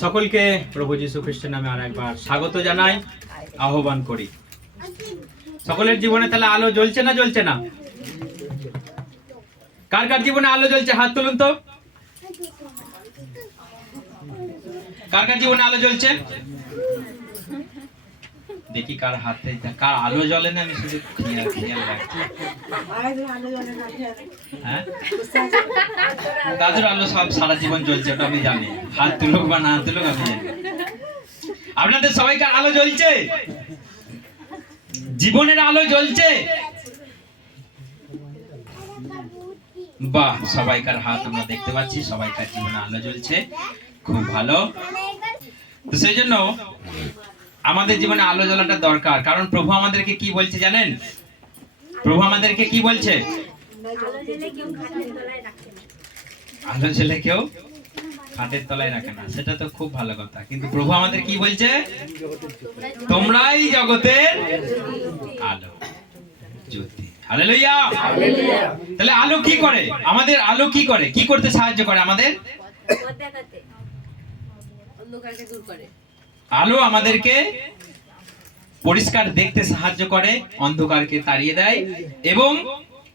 সকলকে প্রভু যীশু খ্রিস্টের নামে আরেকবার স্বাগত জানাই, আহ্বান করি। সকলের জীবনে তাহলে আলো জ্বলছে না জ্বলছে না? কার কার জীবনে আলো জ্বলছে হাত তুলুন তো। কার কার জীবনে আলো জ্বলছে? দেখি কার হাতে কার আলো জ্বলে না, আমি শুধু খেয়াল রাখছি। হ্যাঁ, তাদের আলো সব সারা জীবন জ্বলছে, ওটা আমি জানি। হাত তুলুক বা না তুলুক আমি জানি। আপনাদের সবাইকার আলো জ্বলছে, জীবনের আলো জ্বলছে। বাহ, সবাইকার হাত আমরা দেখতে পাচ্ছি, সবাইকার জীবনে আলো জ্বলছে, খুব ভালো। তো সেই জন্য আমাদের জীবনে আলো জ্বলাটা দরকার, কারণ প্রভু আমাদেরকে কি বলছে জানেন? প্রভু আমাদেরকে কি বলছে? আলো জ্বলে কেউ খাটের তলায় রাখে না। সেটা তো খুব ভালো কথা, কিন্তু প্রভু আমাদের কি বলছে? তোমরাই জগতের আলো, জ্যোতি। হালেলুয়া। তাহলে আলো কি করে? আমাদের আলো কি করে? কি করতে সাহায্য করে আমাদের? আলো আমাদেরকে পরিষ্কার দেখতে সাহায্য করে, অন্ধকারকে তাড়িয়ে দেয় এবং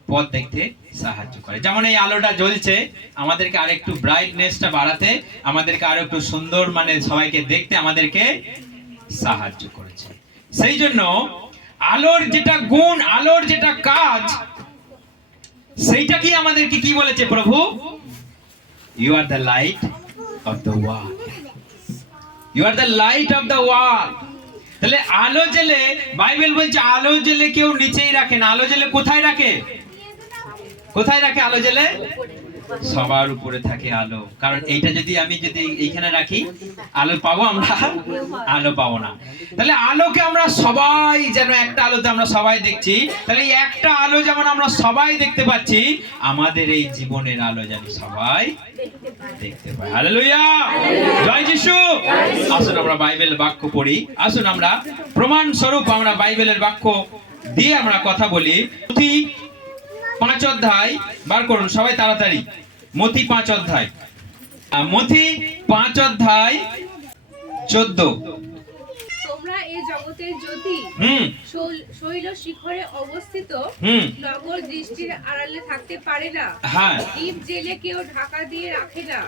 পথ দেখতে সাহায্য করে। যেমন এই আলোটা জ্বলছে, আমাদেরকে আরেকটু ব্রাইটনেসটা বাড়াতে, আমাদেরকে আরো একটু সুন্দর মানে সবাইকে দেখতে আমাদেরকে সাহায্য করেছে। সেই জন্য আলোর যেটা গুণ, আলোর যেটা কাজ, সেইটা কি আমাদেরকে কি বলেছে প্রভু? You are the light of the world. You are the light of the world. তাহলে আলো জ্বলে, বাইবেল বলছে আলো জ্বলে কেউ নিচেই রাখে না। আলো জ্বলে কোথায় রাখে? কোথায় রাখে আলো জ্বলে? সবার উপরে থাকে আলো। কারণ এইটা যদি আমি এইখানে রাখি, আলো পাবো আমরা? আলো পাবো না। তাহলে আলোকে আমরা সবাই যেন একটা আলোতে আমরা সবাই দেখছি। তাহলে এই একটা আলো যেমন আমরা সবাই দেখতে পাচ্ছি, আমাদের এই জীবনের আলো যেন সবাই দেখতে পাই। হালেলুয়া, জয় যিশু। আসুন আমরা বাইবেল বাক্য পড়ি। আসুন আমরা প্রমাণ স্বরূপ আমরা বাইবেলের বাক্য দিয়ে আমরা কথা বলি। মথি 5 অধ্যায় বার করুন সবাই তাড়াতাড়ি। মথি 5 অধ্যায়, মথি 5 অধ্যায় 14। তোমরা এই জগতের জ্যোতি, শৈল শিখরে অবস্থিত নগর দৃষ্টির আড়ালে থাকতে পারে না। দীপ জেলে কেউ ঢাকা দিয়ে রাখে না,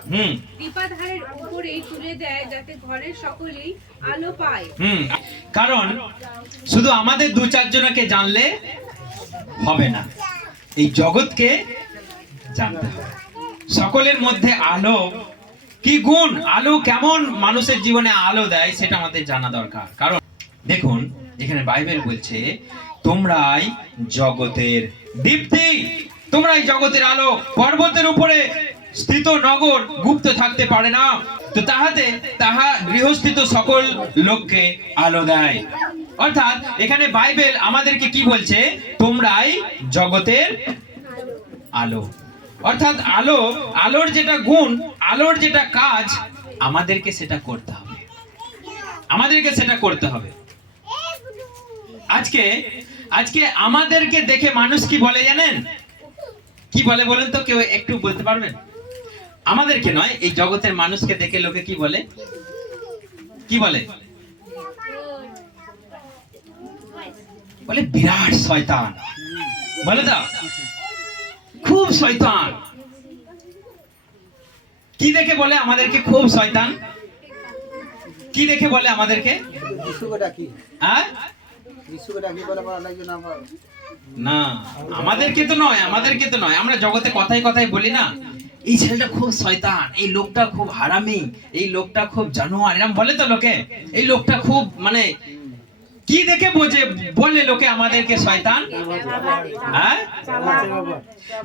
দীপাধারের উপরেই তুলে দেয়, যাতে ঘরের সকলেই আলো পায়। কারণ শুধু আমাদের 2-4 জনকে জানলে হবে না, এই জগৎকে জানতে হবে। সকলের মধ্যে আলো কি গুণ, আলো কেমন মানুষের জীবনে আলো দেয়, সেটা আমাদের জানা দরকার। কারণ দেখুন এখানে বাইবেল বলছে তোমরাই জগতের দীপ্তি, তোমরাই জগতের আলো। পর্বতের উপরে স্থিত নগর গুপ্ত থাকতে পারে না, তো তাহা গৃহস্থিত সকল লোককে আলো দেয়। অর্থাৎ এখানে বাইবেল আমাদেরকে কি বলছে? তোমরাই জগতের আলো। অর্থাৎ আলোর যেটা গুণ, আলোর যেটা কাজ, আমাদেরকে সেটা করতে হবে, আমাদেরকে সেটা করতে হবে। আজকে আমাদেরকে দেখে মানুষ কি বলে জানেন? কি বলে বলেন তো, কেউ একটু বলতে পারবেন? আমাদেরকে নয়, এই জগতের মানুষকে দেখে লোকে কি বলে? কি বলে? বলে বিরাট শয়তান। বলে তো খুব শয়তান। কি দেখে বলে আমাদেরকে খুব শয়তান? কি দেখে বলে আমাদেরকে? না, আমাদেরকে তো নয়, আমাদেরকে তো নয়। আমরা জগতে কথায় কথায় বলি না, এই ছেলেটা খুব শয়তান, এই লোকটা খুব হারামি, এই লোকটা খুব জানোয়ার, এরকম বলে তো লোকে। এই লোকটা খুব মানে কি দেখে বলে লোকে আমাদেরকে শয়তান?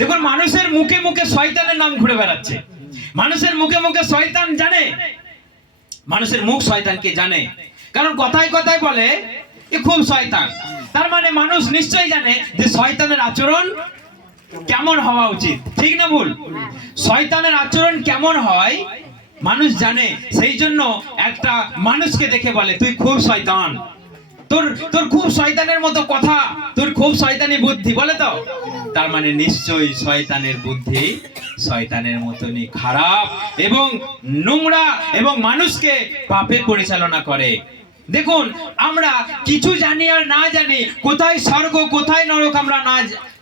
দেখুন মানুষের মুখে মুখে শয়তানের নাম ঘুরে বেড়াচ্ছে। মানুষের মুখে মুখে শয়তান জানে, মানুষের মুখ শয়তানকে জানে। কারণ কথায় কথায় বলে এ খুব শয়তান, তার মানে মানুষ নিশ্চয়ই জানে যে শয়তানের আচরণ কেমন হওয়া উচিত। ঠিক না ভুল? শয়তানের আচরণ কেমন হয় মানুষ জানে। সেই জন্য একটা মানুষকে দেখে বলে তুই খুব শয়তান, তোর তোর খুব শয়তানের মতো কথা, তোর খুব শয়তানি বুদ্ধি, বলে তো? তার মানে নিশ্চয়ই শয়তানের বুদ্ধি শয়তানের মতনই খারাপ এবং নোংরা এবং মানুষকে পাপে পরিচালনা করে। দেখুন, আমরা কিছু জানি আর না জানি, কোথায় স্বর্গ কোথায় নরক আমরা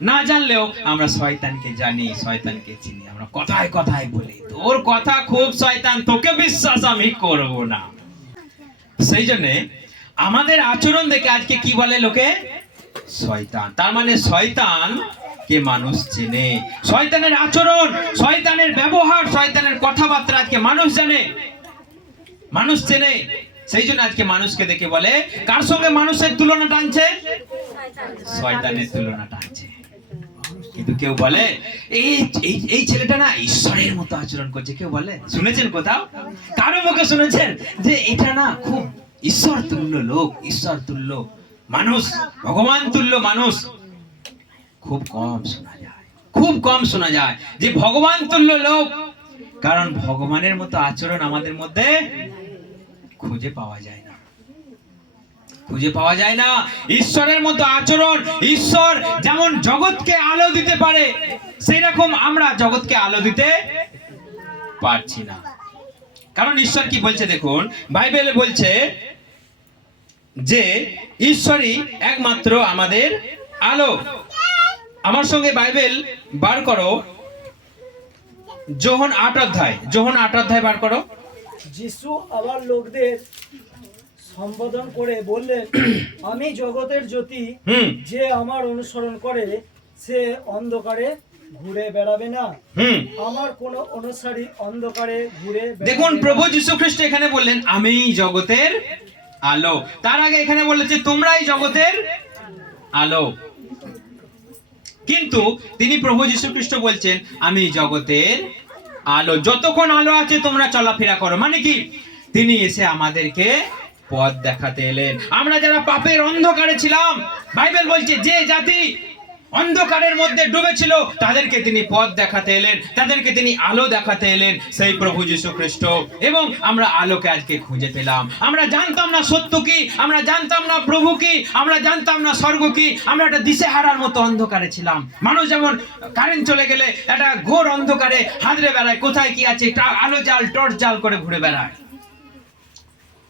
না জানলেও আমরা শয়তানকে জানি, শয়তানকে চিনি। আমরা কথায় কথায় বলি তোর কথা খুব শয়তান, তোকে বিশ্বাস আমি করব না। সেই জন্য আমাদের আচরণ দেখে আজকে কি বলে লোকে? শয়তান। তার মানে শয়তান কে মানুষ চেনে, শয়তানের আচরণ, শয়তানের ব্যবহার, শয়তানের কথাবার্তা আজকে মানুষ জানে, মানুষ চেনে। সেই জন্য আজকে মানুষকে দেখে বলে, কার সঙ্গে মানুষের তুলনা টানছে? শয়তানের তুলনা টানছে। কিন্তু কেউ বলে এই ছেলেটা না ঈশ্বরের মতো আচরণ করছে। কেউ বলে, শুনেছেন কোথাও? কারো মুখে শুনেছেন যে এটা না খুব ঈশ্বর তুল্য লোক, ঈশ্বর তুল্য মানুষ, ভগবান তুল্য মানুষ? খুব কম শোনা যায়, খুব কম শোনা যায় যে ভগবান তুল্য লোক। কারণ ভগবানের মতো আচরণ আমাদের মধ্যে খুঁজে পাওয়া যায় না, খুঁজে পাওয়া যায় না ঈশ্বরের মতো আচরণ। ঈশ্বর যেমন জগৎকে আলো দিতে পারে, সেই রকম আমরা জগৎকে আলো দিতে পারছি না। কারণ ঈশ্বর কি বলছে দেখুন, বাইবেলে বলছে যে ঈশ্বরই একমাত্র আমাদের আলো। আমার সঙ্গে বাইবেল বার করো, যোহন 8 অধ্যায়, যোহন 8 অধ্যায় বার করো। যিশু আবার লোকদের সম্বোধন করে বললেন, আমি জগতের জ্যোতি, যে আমার অনুসরণ করে সে অন্ধকারে ঘুরে বেড়াবে না, আমার কোন অনুসারী অন্ধকারে ঘুরে বেড়াবে না। দেখুন, প্রভু যীশু খ্রিস্ট এখানে বললেন আমি জগতের আলো। তার আগে এখানে বলেছে তোমরাই জগতের আলো। কিন্তু তিনি প্রভু যীশু খ্রিস্ট বলছেন আমি জগতের আলো, যতক্ষণ আলো আছে তোমরা চলাফেরা করো। মানে কি? তিনি এসে আমাদেরকে পথ দেখাতে এলেন। আমরা যারা পাপের অন্ধকারে ছিলাম, বাইবেল বলছে যে জাতি অন্ধকারের মধ্যে ডুবেছিল তাদেরকে তিনি পথ দেখাতে এলেন, তাদেরকে তিনি আলো দেখাতে এলেন, সেই প্রভু যীশু খ্রিস্ট। এবং আমরা আলোকে আজকে খুঁজে পেলাম। আমরা জানতাম না সত্য কি, আমরা জানতাম না প্রভু কি, আমরা জানতাম না স্বর্গ কি। আমরা একটা দিশেহারার মতো অন্ধকারে ছিলাম। মানুষ যেমন কারেন্ট চলে গেলে একটা ঘোর অন্ধকারে হাঁদড়ে বেড়ায়, কোথায় কি আছে, আলো জাল টর্চ জাল করে ঘুরে বেড়ায়।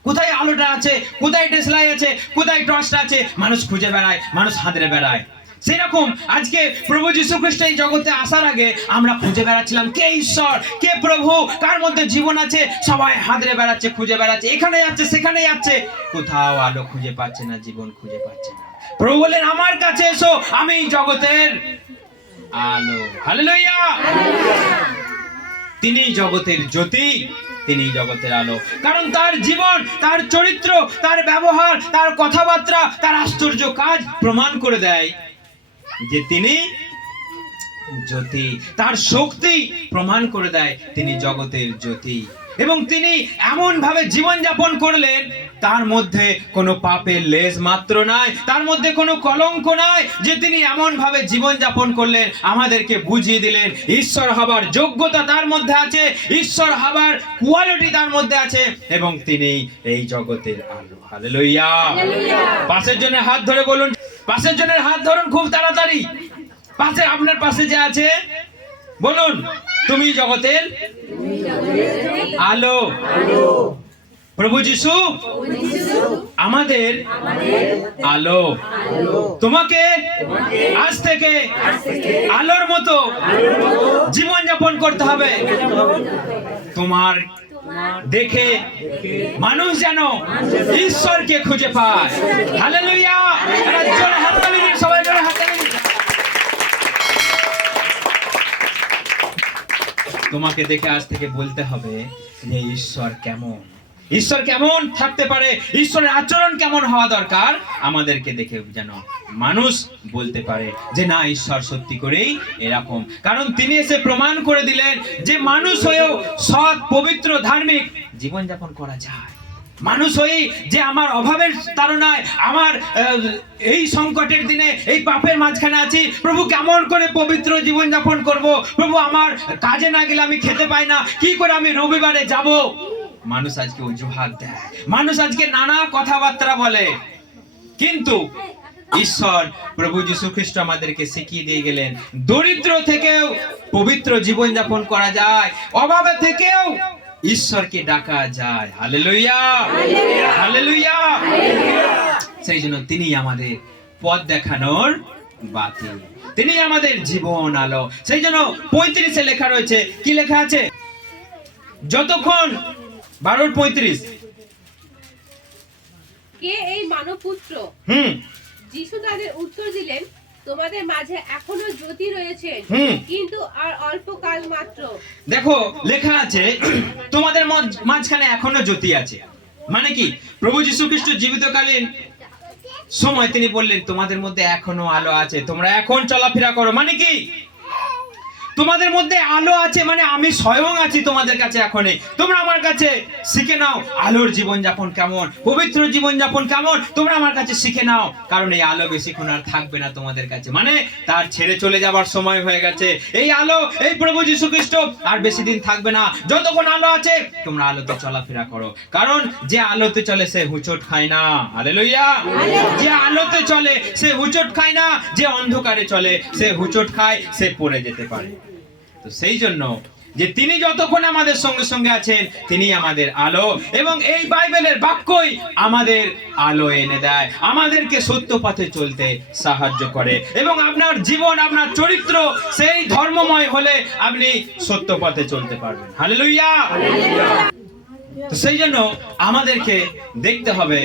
কোথায় আলোটা আছে, কোথায় ডেসলাই আছে, কোথায় টর্চটা আছে, মানুষ খুঁজে বেড়ায়, মানুষ হাঁদড়ে বেড়ায়। সেরকম আজকে প্রভু যীশু খ্রিস্ট এই জগতে আসার আগে আমরা খুঁজে বেড়াচ্ছিলাম কে ঈশ্বর, কে প্রভু, কার মধ্যে জীবন আছে। সবাই হাঁদড়ে বেড়াচ্ছে, খুঁজে বেড়াচ্ছে, এখানে যাচ্ছে সেখানে যাচ্ছে, কোথাও আলো খুঁজে পাচ্ছে না, জীবন খুঁজে পাচ্ছে না। প্রভু বলেন আমার কাছে এসো, আমি জগতের আলো। হালেলুয়া! তিনি জগতের জ্যোতি, তিনি জগতের আলো। কারণ তার জীবন, তার চরিত্র, তার ব্যবহার, তার কথাবার্তা, তার আশ্চর্য কাজ প্রমাণ করে দেয় যে তিনি জ্যোতি। তার শক্তি প্রমাণ করে দেয় তিনি জগতের জ্যোতি। এবং তিনি এমন ভাবে জীবন যাপন করলেন, তার মধ্যে কোনো পাপের লেশ মাত্র নাই, তার মধ্যে কোনো কলঙ্ক নাই, যে তিনি এমন ভাবে জীবন যাপন করলেন, আমাদেরকে বুঝিয়ে দিলেন ঈশ্বর হবার যোগ্যতা তার মধ্যে আছে, ঈশ্বর হবার কোয়ালিটি তার মধ্যে আছে, এবং তিনি এই জগতের আলো। হালেলুয়া! পাশের জনের হাত ধরে বলুন, পাশের জনের হাত ধরুন খুব তাড়াতাড়ি। পাশে, আপনার পাশে যে আছে বলুন, তুমি জগতের আলো। প্রভু যীশু আমাদের আলো। তোমাকে আজ থেকে আলোর মতো জীবন যাপন করতে হবে। তোমার দেখে মানুষ যেন ঈশ্বরকে খুঁজে পায়। হালেলুয়া! জোরে হাততালি দিন, সবাই জোরে হাততালি দিন। তোমাকে দেখে আজ থেকে বলতে হবে যে ঈশ্বর কেমন, ঈশ্বর কেমন থাকতে পারে, ঈশ্বরের আচরণ কেমন হওয়া দরকার। আমাদেরকে দেখে যেন মানুষ বলতে পারে যে না, ঈশ্বর সত্যি করেই এরকম। কারণ তিনি এসে প্রমাণ করে দিলেন যে মানুষ হয়েও সৎ, পবিত্র, ধার্মিক জীবনযাপন করা যায়। মানুষ হই যে আমার অভাবের তাড়নায়, আমার এই সংকটের দিনে, এই পাপের মাঝখানে আছি, প্রভু কেমন করে পবিত্র জীবন যাপন করব, প্রভু আমার কাজে না গেলে আমি খেতে পাই না, কি করে আমি রবিবারে যাব। মানুষ আজকে অজুহাত দেয়, মানুষ আজকে নানা কথাবার্তা বলে, কিন্তু ঈশ্বর প্রভু যীশু খ্রিস্ট আমাদেরকে শিখিয়ে দিয়ে গেলেন দরিদ্র থেকেও পবিত্র জীবন যাপন করা যায়, অভাবে থেকেও ঈশ্বরকে ডাকা যায়। Hallelujah, hallelujah. সেই জন্য তিনি আমাদের পথ দেখানোর বাতি, তিনি আমাদের জীবন আলো। সেই জন্য 35-এ লেখা রয়েছে, কি লেখা আছে? যতক্ষণ 12:35, কে এই মানবপুত্র? যিশু তাদের উত্তর দিলেন, তোমাদের মাঝে এখনো জ্যোতি রয়েছে, কিন্তু আর অল্প কাল মাত্র। দেখো লেখা আছে তোমাদের মাঝখানে এখনো জ্যোতি আছে। মানে কি? প্রভু যীশু খ্রিস্ট জীবিতকালীন সময় তিনি বললেন তোমাদের মধ্যে এখনো আলো আছে, তোমরা এখন চলাফেরা করো। মানে কি? তোমাদের মধ্যে আলো আছে, মানে আমি স্বয়ং আছি তোমাদের কাছে এখনই। তোমরা আমার কাছে শিখে নাও আলোর জীবন যাপন কেমন, পবিত্র জীবন যাপন কেমন, তোমরা আমার কাছে শিখে নাও। কারণ এই আলো বেশিক্ষণ আর থাকবে না তোমাদের কাছে, মানে তার ছেড়ে চলে যাবার সময় হয়ে গেছে। এই আলো, এই প্রভু যীশু খ্রিস্ট আর বেশি দিন থাকবে না। যতক্ষণ আলো আছে তোমরা আলোতে চলাফেরা করো, কারণ যে আলোতে চলে সে হুঁচট খায় না। হালেলুয়া। যে আলোতে চলে সে হুঁচট খায় না, যে অন্ধকারে চলে সে হুঁচট খায়, সে পড়ে যেতে পারে। তো সেই জন্য যে তিনি যতক্ষণ আমাদের সঙ্গে সঙ্গে আছেন তিনি আমাদের আলো, এবং এই বাইবেলের বাক্যই আমাদের আলো এনে দেয়, আমাদেরকে সত্য পথে চলতে সাহায্য করে। এবং আপনার জীবন, আপনার চরিত্র সেই ধর্মময় হলে আপনি সত্য পথে চলতে পারবেন। হালেলুয়া। তো সেই জন্য আমাদেরকে দেখতে হবে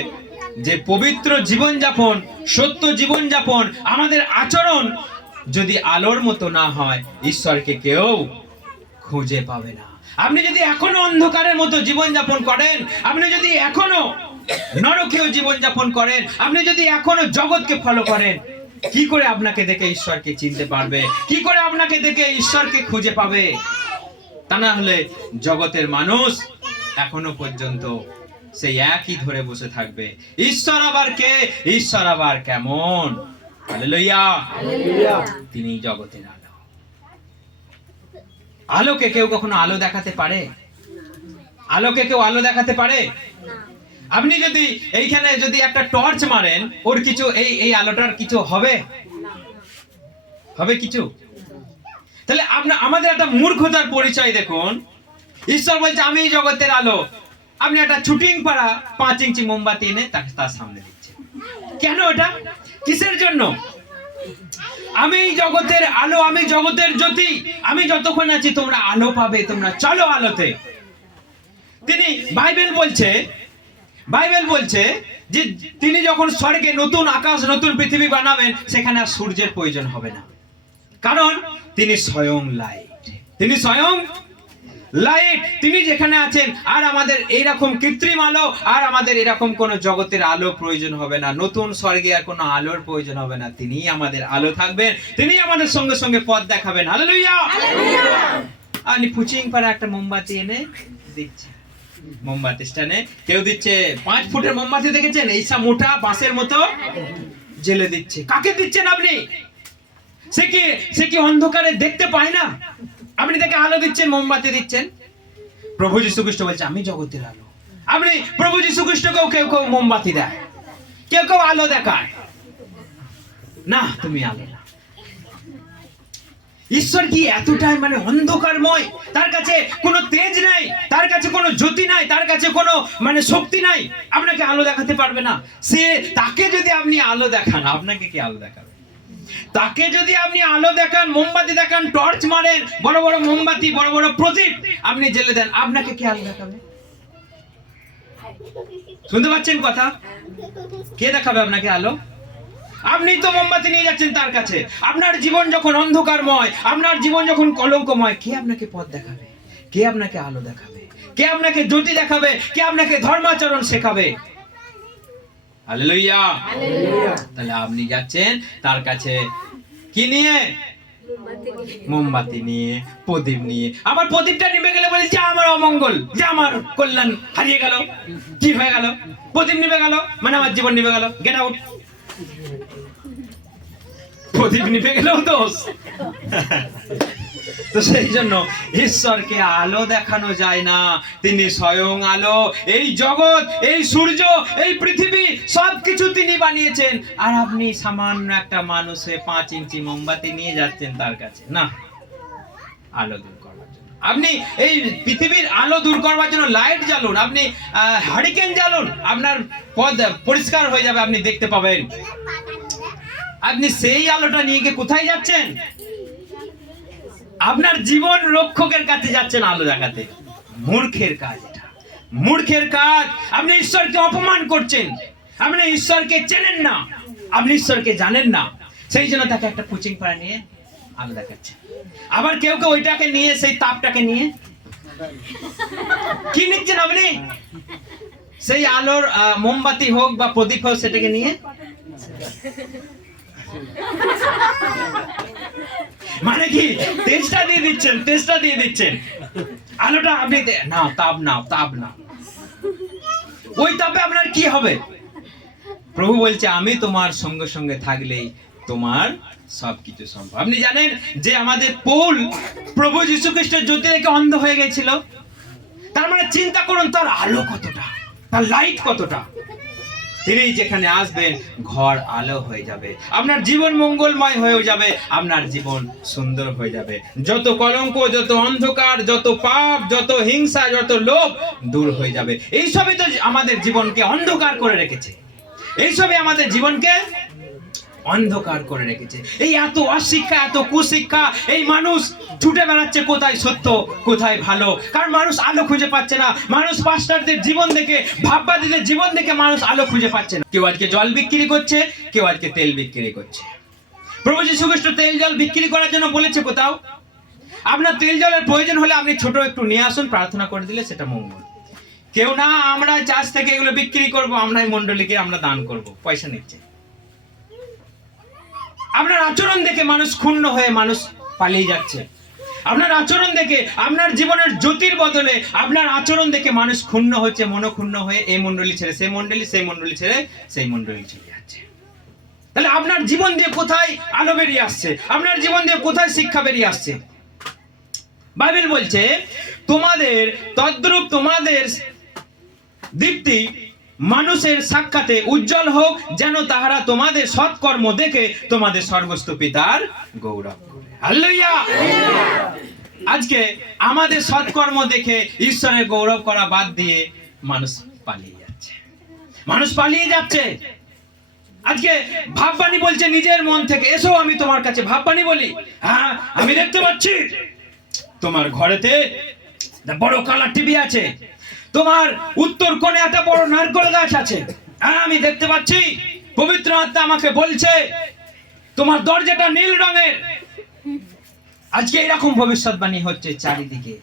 যে পবিত্র জীবনযাপন, সত্য জীবনযাপন, আমাদের আচরণ যদি আলোর মতো না হয় ঈশ্বরকে কেউ খুঁজে পাবে না। আপনি যদি এখনো অন্ধকারের মতো জীবন যাপন করেন, আপনি যদি এখনো নরকীয় জীবন যাপন করেন, আপনি যদি এখনো জগৎকে ফলো করেন, কি করে আপনাকে দেখে ঈশ্বরকে চিনতে পারবে? কি করে আপনাকে দেখে ঈশ্বরকে খুঁজে পাবে? তা না হলে জগতের মানুষ এখনো পর্যন্ত সেই একই ধরে বসে থাকবে, ঈশ্বর আবার কে, ঈশ্বর আবার কেমন। হালেলুয়া। তিনি জগতের আলো। আলোকে কেউ কখনো আলো দেখাতে পারে? আলোকে কেউ আলো দেখাতে পারে? আপনি যদি এইখানে যদি একটা টর্চ মারেন, ওর কিছু এই আলোটার কিছু হবে? হবে কিছু? তাহলে আমাদের একটা মূর্খতার পরিচয় দেখুন। ঈশ্বর বলছে আমি জগতের আলো, আপনি একটা ছুটিং পাড়া 5 ইঞ্চি মোমবাতি এনে তার সামনে দিচ্ছেন। কেন? এটা কিসের জন্য? আমি জগতের আলো, আমি জগতের জ্যোতি, আমি যতক্ষণ আছি তোমরা আলো পাবে, তোমরা চলো আলোতে। তিনি বাইবেল বলছে যে তিনি যখন স্বর্গে নতুন আকাশ, নতুন পৃথিবী বানাবেন, সেখানে আর সূর্যের প্রয়োজন হবে না, কারণ তিনি স্বয়ং লাইট। তিনি স্বয়ং লাইট। তিনি যেখানে আছেন আর আমাদের এইরকম কৃত্রিম আলো আর আমাদের এরকম কোন জগতের আলো প্রয়োজন হবে না। নতুন স্বর্গে আর কোনো আলোর প্রয়োজন হবে না। তিনি আমাদের আলো থাকবেন, তিনি আমাদের সঙ্গে সঙ্গে পথ দেখাবেন। হালেলুয়া। আপনি পুচিং পাড়া একটা মোমবাতি এনে দিচ্ছে, মোমবাতি স্ট্যান্ডে কেউ দিচ্ছে 5 ফুটের মোমবাতি, দেখেছেন? এইসা মোটা বাঁশের মতো জেলে দিচ্ছে। কাকে দিচ্ছেন আপনি? সে কি অন্ধকারে দেখতে পায় না? আপনি তাকে আলো দিচ্ছেন, মোমবাতি দিচ্ছেন। প্রভু যীশু খ্রিস্ট বলছে আমি জগতের আলো। আপনি প্রভু যীশু খ্রিস্টকেও কেউ মোমবাতি দেয়, কেউ আলো দেখায় না, তুমি আলো না। ঈশ্বর কি এতটাই মানে অন্ধকারময়? তার কাছে কোনো তেজ নাই, তার কাছে কোনো জ্যোতি নাই, তার কাছে কোনো মানে শক্তি নাই, আপনাকে আলো দেখাতে পারবে না। তাকে যদি আপনি আলো দেখান, আপনাকে কি আলো দেখাবে? তাকে যদি আপনি আলো দেখান, মোমবাতি দেখান, টর্চ মারেন, বড় বড় মোমবাতি, বড় বড় প্রদীপ আপনি জ্বেলে দেন, আপনাকে কি আলো দেখাবে? শুনতে পাচ্ছেন কথা? কে দেখাবে আপনাকে আলো? আপনি তো মোমবাতি নিয়ে যাচ্ছেন তার কাছে। আপনার জীবন যখন অন্ধকারময়, আপনার জীবন যখন কলঙ্কময়, কে আপনাকে পথ দেখাবে? কে আপনাকে আলো দেখাবে? কে আপনাকে জ্যোতি দেখাবে? কে আপনাকে ধর্মাচরণ শেখাবে? হালেলুয়া। তাহলে আপনি যাচ্ছেন তার কাছে কি নিয়ে? মোমবাতি নিয়ে, প্রদীপ নিয়ে। আবার প্রদীপটা নিভে গেলে বলে যে আমার অমঙ্গল, যে আমার কল্যাণ হারিয়ে গেল, কি হয়ে গেল? প্রদীপ নিভে গেল মানে আমার জীবন নিভে গেল। Get out. প্রদীপ নিভে গেলেও দোষ। তো সেই জন্য ঈশ্বরকে আলো দেখানো যায় না, তিনি স্বয়ং আলো। এই জগৎ, এই সূর্য, এই পৃথিবী সবকিছু তিনি বানিয়েছেন, আর আপনি সামান্য একটা মানুষে 5 ইঞ্চি মোমবাতি নিয়ে যাচ্ছেন তার কাছে, না, আলো দূর করবার জন্য। আপনি এই পৃথিবীর আলো দূর করবার জন্য লাইট জ্বালুন, আপনি হারিকেন জ্বালুন, আপনার পথ পরিষ্কার হয়ে যাবে, আপনি দেখতে পাবেন। আপনি সেই আলোটা নিয়ে গিয়ে কোথায় যাচ্ছেন? আপনার জীবন রক্ষকের কাছে যাচ্ছেন আলো দেখাতে। মূর্খের কাজ এটা, মূর্খের কাজ। আপনি ঈশ্বরকে অপমান করছেন, আপনি ঈশ্বরকে চেনেন না, আপনি ঈশ্বরকে জানেন না, সেই জন্য তাকে একটা কোচিং পাড়া নিয়ে আলো দেখাচ্ছে। আবার কেউ কেউ ওইটাকে নিয়ে, সেই তাপটাকে নিয়ে কি নিচ্ছেন আপনি? সেই আলোর মোমবাতি হোক বা প্রদীপ হোক, সেটাকে নিয়ে মানে কি তেজটা দিয়ে দিচ্ছেন, তেজটা দিয়ে দিচ্ছেন, আলোটা আপনি নাও, তাপ নাও, তাপ নাও। ওই তাপে আপনার কি হবে? প্রভু বলছে আমি তোমার সঙ্গে সঙ্গে থাকলেই তোমার সবকিছু সম্ভব। আপনি জানেন যে আমাদের পৌল প্রভু যীশু খ্রিস্টের জ্যোতি দেখে অন্ধ হয়ে গেছিল। তার মানে চিন্তা করুন তার আলো কতটা, তার লাইট কতটা। তিনি যেখানে আসবেন ঘর আলো হয়ে যাবে, আপনার জীবন মঙ্গলময় হয়ে যাবে, আপনার জীবন সুন্দর হয়ে যাবে। যত কলঙ্ক, যত অন্ধকার, যত পাপ, যত হিংসা, যত লোভ দূর হয়ে যাবে। এইসবই তো আমাদের জীবনকে অন্ধকার করে রেখেছে, এইসবই আমাদের জীবনকে অন্ধকার করে রেখেছে। এই এত অশিক্ষা, এত কুশিক্ষা, এই মানুষ ছুটে বেড়াচ্ছে কোথায় সত্য কোথায় ভালো, কারণ মানুষ আলো খুঁজে পাচ্ছে না। মানুষ পাস্টারদের জীবন দেখে, ভাববাদীদের জীবন দেখে মানুষ আলো খুঁজে পাচ্ছে না। কেউ আজকে জল বিক্রি করছে, কেউ আজকে তেল বিক্রি করছে। প্রভু যীশু খ্রিস্ট তেল জল বিক্রি করার জন্য বলেছে কোথাও? আপনার তেল জলের প্রয়োজন হলে আপনি ছোট একটু নিয়ে আসুন, প্রার্থনা করে দিলে সেটা মঙ্গল। কেউ না আমরা চার্চ থেকে এগুলো বিক্রি করব, আমরাই মণ্ডলীকে আমরা দান করব, পয়সা নিচ্ছে। আপনার আচরণ দেখে মানুষ ক্ষুণ্ণ হয়ে মানুষ পালিয়ে যাচ্ছে। আপনার আচরণ দেখে, আপনার জীবনের জ্যোতির বদলে আপনার আচরণ দেখে মানুষ ক্ষুণ্ণ হচ্ছে, মনক্ষুণ্ণ হয়ে এই মণ্ডলী ছেড়ে সেই মণ্ডলী, সেই মণ্ডলী ছেড়ে সেই মণ্ডলী চলে যাচ্ছে। তাহলে আপনার জীবন দিয়ে কোথায় আলো বেরিয়ে আসছে? আপনার জীবন দিয়ে কোথায় শিক্ষা বেরিয়ে আসছে? বাইবেল বলছে তোমাদের তদ্রূপ তোমাদের দীপ্তি মানুষের সাক্ষাতে উজ্জ্বল হোক, যেন তাহারা তোমাদের সৎকর্ম দেখে তোমাদের স্বর্গস্থ পিতার গৌরব করে। হালেলুয়া। আজকে আমাদের সৎকর্ম দেখে ঈশ্বরের গৌরব করা বাদ দিয়ে মানুষ পালিয়ে যাচ্ছে, মানুষ পালিয়ে যাচ্ছে। আজকে ভাববাণী বলছে নিজের মন থেকে, এসো আমি তোমার কাছে ভাববাণী বলি। হ্যাঁ, আমি দেখতে পাচ্ছি তোমার ঘরেতে বড় কালার টিভি আছে, তোমার উত্তর কোণে একটা বড় নারকেল গাছ আছে। হ্যাঁ, আমি দেখতে পাচ্ছি, পবিত্র আত্মা আমাকে বলছে তোমার দরজাটা নীল রঙের। আজকে এরকম ভবিষ্যৎবাণী হচ্ছে চারিদিকে।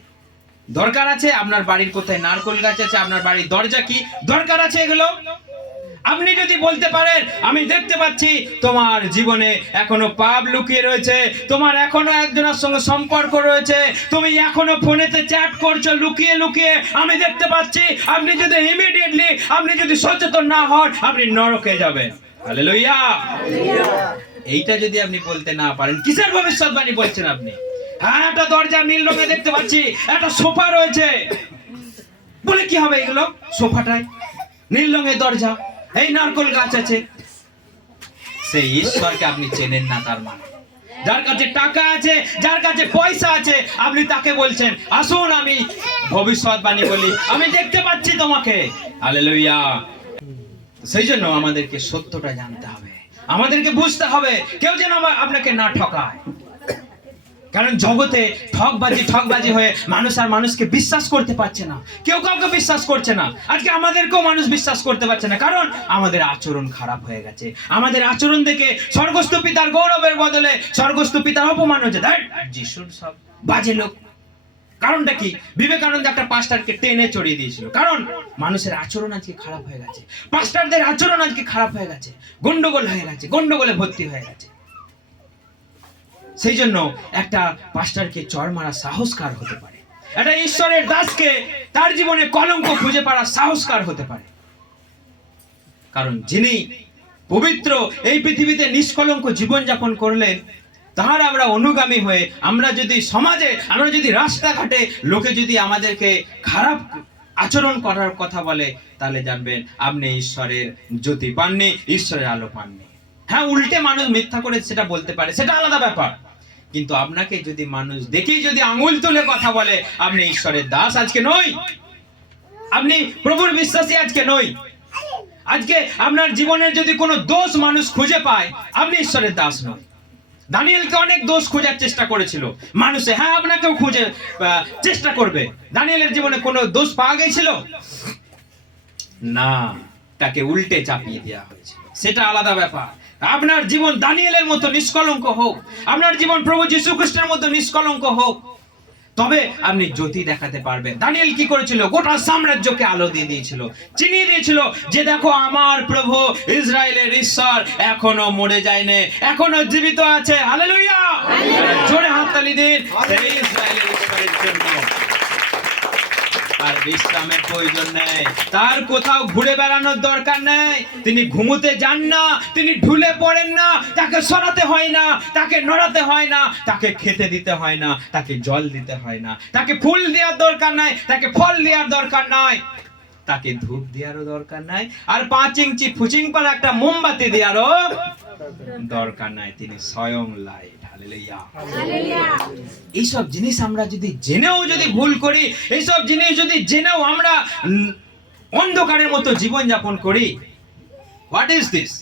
দরকার আছে আপনার বাড়ির কোথায় নারকেল গাছ আছে, আপনার বাড়ির দরজা কি দরকার আছে এগুলো? আপনি যদি বলতে পারেন আমি দেখতে পাচ্ছি তোমার জীবনে এখনো পাপ লুকিয়ে রয়েছে, তোমার এখনো একজনের সঙ্গে সম্পর্ক রয়েছে, তুমি এখনো ফোনেতে চ্যাট করছো লুকিয়ে লুকিয়ে, আমি দেখতে পাচ্ছি। আপনি যদি ইমিডিয়েটলি, আপনি যদি সচেতন না হন, আপনি নরকে যাবেন। হালেলুয়া। এইটা যদি আপনি বলতে না পারেন, কিসের ভবিষ্যৎবাণী বলছেন আপনি? হ্যাঁ, একটা দরজা নীল রঙে দেখতে পাচ্ছি, একটা সোফা রয়েছে, বলে কি হবে এগুলো? সোফাটায় নীল রঙের দরজা, এই নারকেল গাছ আছে। সেই ঈশ্বরকে আপনি চেনেন না। তার মানে যার কাছে টাকা আছে, যার কাছে পয়সা আছে, আপনি তাকে বলছেন আসুন আমি ভবিষ্যৎবাণী বলি, আমি দেখতে পাচ্ছি তোমাকে। হালেলুয়া। সেই জন্য আমাদেরকে সত্যটা জানতে হবে, আমাদেরকে বুঝতে হবে, কেউ যেন আপনাকে না ঠকায়। কারণ জগতে ঠকবাজি হয়ে মানুষ আর মানুষকে বিশ্বাস করতে পারছে না, কেউ কাউকে বিশ্বাস করছে না। আজকে আমাদেরকেও মানুষ বিশ্বাস করতে পারছে না, কারণ আমাদের আচরণ খারাপ হয়ে গেছে। আমাদের আচরণ দেখে স্বর্গস্থ পিতার গৌরবের বদলে স্বর্গস্থ পিতার অপমান হচ্ছে। যিশুর সব বাজে লোক। কারণটা কি? বিবেকানন্দ একটা পাস্টারকে টেনে চড়িয়ে দিয়েছিল, কারণ মানুষের আচরণ আজকে খারাপ হয়ে গেছে, পাস্টারদের আচরণ আজকে খারাপ হয়ে গেছে, গন্ডগোল হয়ে গেছে, গন্ডগোলে ভর্তি হয়ে গেছে। সেই জন্য একটা পাস্টারকে চড় মারা সাহসকার হতে পারে, একটা ঈশ্বরের দাসকে তার জীবনে কলঙ্ক খুঁজে পাওয়া সাহসকার হতে পারে। কারণ যিনি পবিত্র, এই পৃথিবীতে নিষ্কলঙ্ক জীবন যাপন করলেন, তাহার আমরা অনুগামী হয়ে আমরা যদি সমাজে, আমরা যদি রাস্তাঘাটে লোকে যদি আমাদেরকে খারাপ আচরণ করার কথা বলে, তাহলে জানবেন আপনি ঈশ্বরের জ্যোতি পাননি, ঈশ্বরের আলো পাননি। হ্যাঁ, উল্টে মানুষ মিথ্যা করে সেটা বলতে পারে, সেটা আলাদা ব্যাপার, কিন্তু আপনাকে যদি মানুষ দেখেই যদি আঙুল তুলে কথা বলে, আপনি ঈশ্বরের দাস আজকে নই, আপনি প্রভুর বিশ্বাসী আজকে নই। আজকে আপনার জীবনের যদি কোনো দোষ মানুষ খুঁজে পায়, আপনি ঈশ্বরের দাস নয়। দানিয়েলকে অনেক দোষ খোঁজার চেষ্টা করেছিল মানুষে, হ্যাঁ আপনাকেও খুঁজে চেষ্টা করবে। দানিয়েলের জীবনে কোনো দোষ পাওয়া গেছিল না, তাকে উল্টে চাপিয়ে দেওয়া হয়েছিল, সেটা আলাদা ব্যাপার। আপনার জীবন দানিয়েলের মতো নিষ্কলঙ্ক হোক, আপনার জীবন প্রভু যীশু খ্রিস্টের মতো নিষ্কলঙ্ক হোক, তবে আপনি জ্যোতি দেখাতে পারবেন। দানিয়েল কি করেছিল? গোটা সাম্রাজ্যকে আলো দিয়ে দিয়েছিল, চিনিয়ে দিয়েছিল যে দেখো আমার প্রভু ইসরায়েলের ঈশ্বর এখনো মরে যায়নি, এখনো জীবিত আছে। হালেলুয়া! জোরে হাততালি দিন সেই ইসরায়েলের ঈশ্বরের জন্য। আর বিশ্রামের প্রয়োজন নেই, তার কোথাও ঘুরে বেড়ানোর দরকার নেই, তিনি ঘুমোতে যান না, তিনি ঢুলে পড়েন না, তাকে সরাতে হয় না, তাকে নড়াতে হয় না, তাকে খেতে দিতে হয় না, তাকে জল দিতে হয় না, তাকে ফুল দেওয়ার দরকার নাই, তাকে ফল দেওয়ার দরকার নাই, তাকে ধূপ দেওয়ারও দরকার নাই, আর 5 ইঞ্চি ফুচিং পারা একটা মোমবাতি দেওয়ারও দরকার নাই, তিনি স্বয়ং লাইট। হালেলুয়া! এইসব জিনিস আমরা যদি জেনেও যদি ভুল করি, এইসব জিনিস যদি জেনেও আমরা অন্ধকারের মতো জীবন যাপন করি, what is this?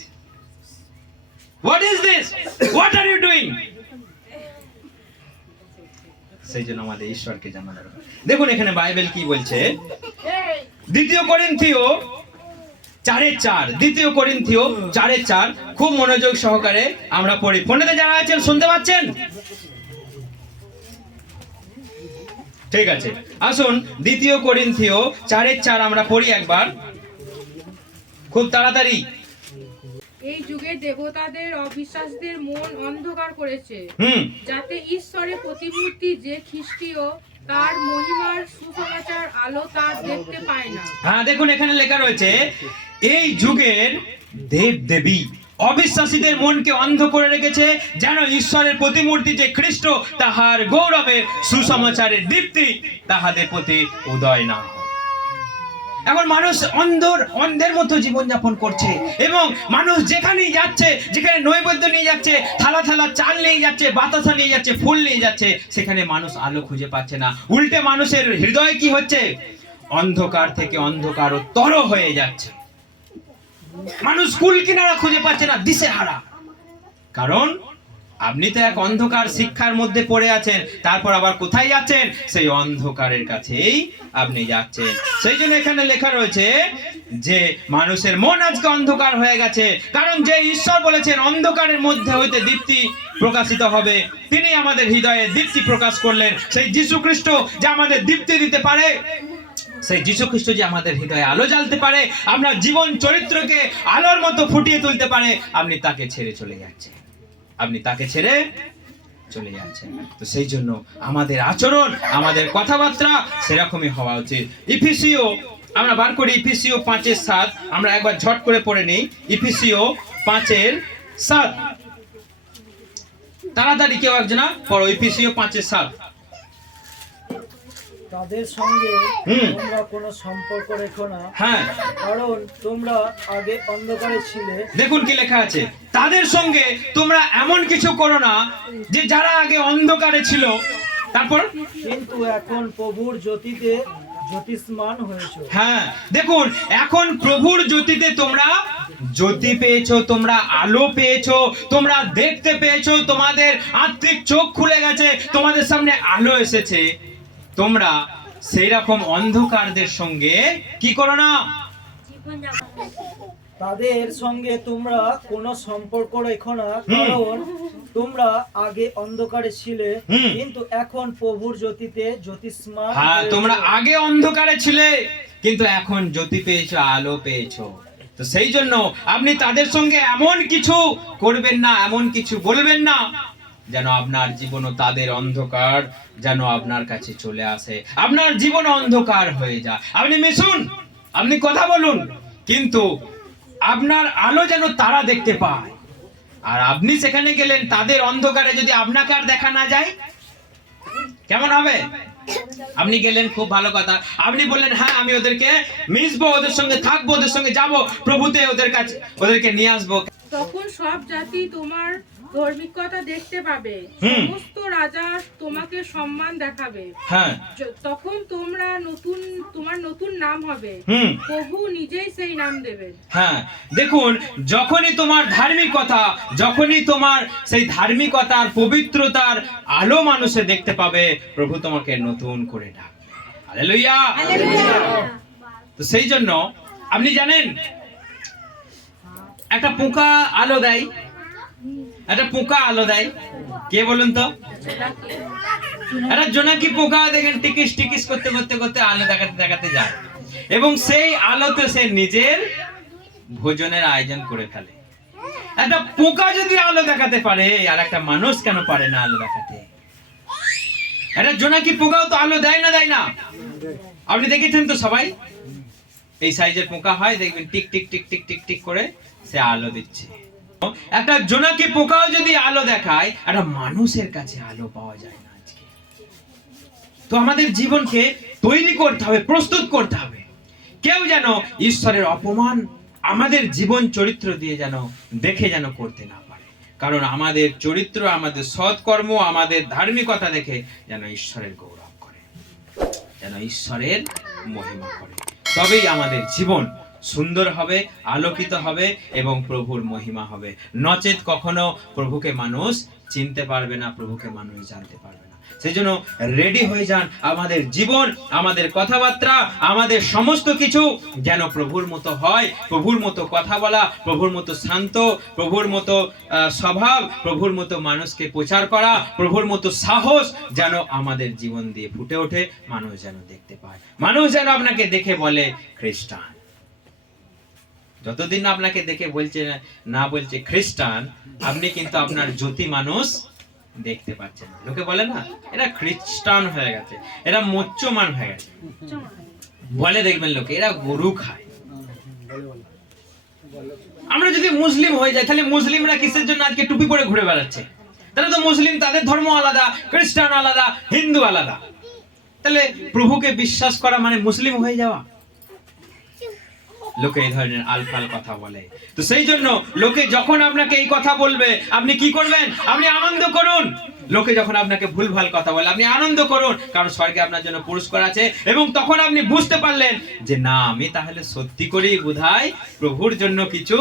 What is this? What are you doing? সেই জন্য আমাদের ঈশ্বরকে জানা দরকার। দেখুন এখানে বাইবেল কি বলছে, 2 করিন্থীয় 4:4, 2 করিন্থীয় 4:4, খুব মনোযোগ সহকারে আমরা পড়ি। ফোনেতে যারা আছেন শুনতে পাচ্ছেন? ঠিক আছে, আসুন 2 করিন্থীয় 4:4 আমরা পড়ি একবার, খুব তাড়াতাড়ি। এই যুগে দেবতাদের অবিশ্বাসীদের মন অন্ধকার করেছে, যাতে ঈশ্বরের প্রতিমূর্তি যে খ্রিস্টীয় তার মহিমার সুসমাচার আলো তার দেখতে পায় না। হ্যাঁ, দেখুন এখানে লেখা রয়েছে এই যুগের দেব দেবী অবিশ্বাসীদের মনকে অন্ধ করে রেখেছে, যেন ঈশ্বরের প্রতিমূর্তি যে খ্রিস্ট তাহার গৌরবের সুসমাচারের দীপ্তি তাহাদের প্রতি উদয় না হয়। এখন মানুষ অন্ধের মতো জীবনযাপন করছে, এবং মানুষ যেখানেই যাচ্ছে, যেখানে নৈবেদ্য নিয়ে যাচ্ছে, থালা থালা চাল নিয়ে যাচ্ছে, বাতাসা নিয়ে যাচ্ছে, ফুল নিয়ে যাচ্ছে, সেখানে মানুষ আলো খুঁজে পাচ্ছে না। উল্টে মানুষের হৃদয় কি হচ্ছে? অন্ধকার থেকে অন্ধকারতর হয়ে যাচ্ছে। মানুষ কুল কিনারা খুঁজে পাচ্ছে না, দিশেহারা। কারণ আপনি তো এক অন্ধকার শিক্ষার মধ্যে পড়ে আছেন, তারপর আবার কোথায় যাচ্ছেন? সেই অন্ধকারের কাছেই আপনি যাচ্ছেন। সেই জন্য এখানে লেখা রয়েছে যে মানুষের মন আজকে অন্ধকার হয়ে গেছে, কারণ যে ঈশ্বর বলেছেন অন্ধকারের মধ্যে হইতে দীপ্তি প্রকাশিত হবে, তিনি আমাদের হৃদয়ে দীপ্তি প্রকাশ করলেন। সেই যীশু খ্রিস্ট যে আমাদের দীপ্তি দিতে পারে, সেই যীশু খ্রিস্ট যে আমাদের হৃদয়ে আলো জ্বালতে পারে, আপনার জীবন চরিত্রকে আলোর মতো ফুটিয়ে তুলতে পারে, আপনি তাকে ছেড়ে চলে যাচ্ছেন, আপনি তাকে ছেড়ে চলে যাচ্ছেন। তো সেই জন্য আমাদের আচরণ, আমাদের কথাবার্তা সেরকমই হওয়া উচিত। ইফিসীয় আমরা বার করি, ইফিসীয় 5:7, আমরা একবার ঝট করে পড়ে নেই। ইফিসীয় 5:7, তাড়াতাড়ি কেউ একজনা পড়ো, ইফিসীয় 5:7। তাদের সঙ্গে তোমরা কোনো সম্পর্ক রেখো না, কারণ তোমরা আগে অন্ধকারে ছিলে। দেখুন কি লেখা আছে, তাদের সঙ্গে তোমরা এমন কিছু করো না যে যারা আগে অন্ধকারে ছিল, তারপর কিন্তু এখন প্রভুর জ্যোতিতে জ্যোতিষ্মান হয়েছো। হ্যাঁ, দেখুন এখন প্রভুর জ্যোতিতে তোমরা জ্যোতি পেয়েছো, তোমরা আলো পেয়েছো, তোমরা দেখতে পেয়েছো, তোমাদের আত্মিক চোখ খুলে গেছে, তোমাদের সামনে আলো এসেছে। তোমরা সেই রকম অন্ধকারদের সঙ্গে কি করো না? তাদের সঙ্গে তোমরা কোনো সম্পর্ক রেখো না, কারণ তোমরা আগে অন্ধকারে ছিলে, কিন্তু এখন প্রভুর জ্যোতিতে জ্যোতিষ্মান। হ্যাঁ, তোমরা আগে অন্ধকারে ছিলে, কিন্তু এখন জ্যোতি পেয়েছো, আলো পেয়েছো। তো সেই জন্য আপনি তাদের সঙ্গে এমন কিছু করবেন না, এমন কিছু বলবেন না যেন আপনার জীবনও তাদের অন্ধকার যেন আপনার কাছে চলে আসে, আপনার জীবন অন্ধকার হয়ে যায়। আপনি মিশুন, আপনি কথা বলুন, কিন্তু আপনার আলো যেন তারা দেখতে পায়, আর আপনি সেখানে গেলেন, তাদের অন্ধকারে যদি আপনাকে আর দেখা না যায়, কেমন হবে? আপনি গেলেন, খুব ভালো কথা, আপনি বললেন হ্যাঁ আমি ওদেরকে মিশবো, ওদের সঙ্গে থাকবো, ওদের সঙ্গে যাবো, প্রভুতে ওদের কাছে ওদেরকে নিয়ে আসবো। তখন সব জাতি তোমার ধার্মিকতা দেখতে পাবে, সমস্ত রাজা তোমাকে সম্মান দেখাবে। হ্যাঁ, তখন তোমার নতুন নাম হবে, প্রভু নিজেই সেই নাম দেবেন। হ্যাঁ, দেখুন, যখনই তোমার ধার্মিকতা, যখনই তোমার সেই ধার্মিকতার পবিত্রতার আলো মানুষে দেখতে পাবে, প্রভু তোমাকে নতুন করে ডাকবে। হালেলুয়া। তো সেই জন্য আপনি জানেন, একটা পোকা আলো দেয়, একটা পোকা আলো দেয়, কে বলুন তো? একটা জোনাকি পোকা দেখেন টিকিস টিকিস করতে করতে করতে আলো দেখাতে দেখাতে যায়, এবং সেই আলোতে সে নিজের ভোজনের আয়োজন করে ফেলে। একটা পোকা যদি আলো দেখাতে পারে, আর একটা মানুষ কেন পারে না আলো দেখাতে? একটা জোনাকি পোকাও তো আলো দেয় না, দেয় না? আপনি দেখেছেন তো সবাই, এই সাইজের পোকা হয়, দেখবেন tick tick tick tick tick tick করে সে আলো দিচ্ছে। একটা জোনাকি পোকাও যদি আলো দেখায়, একটা মানুষের কাছে আলো পাওয়া যায় না আজকে। তো আমাদের জীবনকে তৈরি করতে হবে, প্রস্তুত করতে হবে, কেউ যেন ঈশ্বরের অপমান আমাদের জীবন চরিত্র দিয়ে যেন দেখে যেন করতে না পারে। কারণ আমাদের চরিত্র, আমাদের সৎকর্ম, আমাদের ধার্মিকতা দেখে যেন ঈশ্বরের গৌরব করে, যেন ঈশ্বরের মহিমা করে, তবেই আমাদের জীবন সুন্দর হবে, আলোকিত হবে এবং প্রভুর মহিমা হবে। নচেত কখনো প্রভুকে মানুষ চিনতে পারবে না, প্রভুকে মানুষ জানতে পারবে না। সেই জন্য রেডি হয়ে যান, আমাদের জীবন, আমাদের কথাবার্তা, আমাদের সমস্ত কিছু যেন প্রভুর মতো হয়, প্রভুর মতো কথা বলা, প্রভুর মতো শান্ত, প্রভুর মতো স্বভাব, প্রভুর মতো মানুষকে প্রচার করা, প্রভুর মতো সাহস যেন আমাদের জীবন দিয়ে ফুটে ওঠে, মানুষ যেন দেখতে পায়, মানুষ যেন আপনাকে দেখে বলে খ্রিস্টান। যতদিন আপনাকে দেখে বলছে না বলছে খ্রিস্টান, আপনি কিন্তু আপনার জ্যোতি মানুষ দেখতে পাচ্ছেন। লোকে বলে না এরা খ্রিস্টান হয়ে গেছে, এরা মোচ্চমান হয়ে গেছে, বলে দেখবেন লোকে এরা গরু খায়। আমরা যদি মুসলিম হয়ে যাই, তাহলে মুসলিমরা কিসের জন্য আজকে টুপি পরে ঘুরে বেড়াচ্ছে? তারা তো মুসলিম, তাদের ধর্ম আলাদা, খ্রিস্টান আলাদা, হিন্দু আলাদা। তাহলে প্রভুকে বিশ্বাস করা মানে মুসলিম হয়ে যাওয়া? লোকে এই ধরনের আলফাল কথা বলে। তো সেই জন্য লোকে যখন আপনাকে এই কথা বলবে, আপনি কি করবেন? আপনি আনন্দ করুন। লোকে যখন আপনাকে ভুলভাল কথা বলে, আপনি আনন্দ করুন, কারণ স্বর্গে আপনার জন্য পুরস্কার আছে। এবং তখন আপনি বুঝতে পারলেন যে না, আমি তাহলে সত্যি করেই বোধহয় প্রভুর জন্য কিছু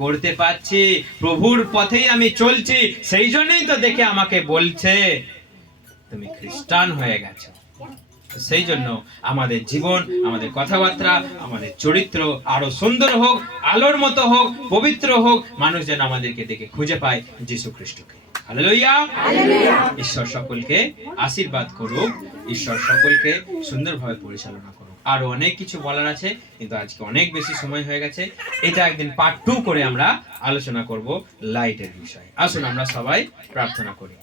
করতে পারছি, প্রভুর পথেই আমি চলছি, সেই জন্যই তো দেখে আমাকে বলছে তুমি খ্রিস্টান হয়ে গেছো। সেই জন্য আমাদের জীবন, আমাদের কথাবার্তা, আমাদের চরিত্র আরো সুন্দর হোক, আলোর মতো হোক, পবিত্র হোক, মানুষ যেন আমাদেরকে দেখে খুঁজে পায় যীশু খ্রিস্টকে। হালেলুয়া। ঈশ্বর সকলকে আশীর্বাদ করুক, ঈশ্বর সকলকে সুন্দরভাবে পরিচালনা করুক। আরো অনেক কিছু বলার আছে, কিন্তু আজকে অনেক বেশি সময় হয়ে গেছে। এটা একদিন পার্ট 2 করে আমরা আলোচনা করব লাইটের বিষয়ে। আসুন আমরা সবাই প্রার্থনা করি।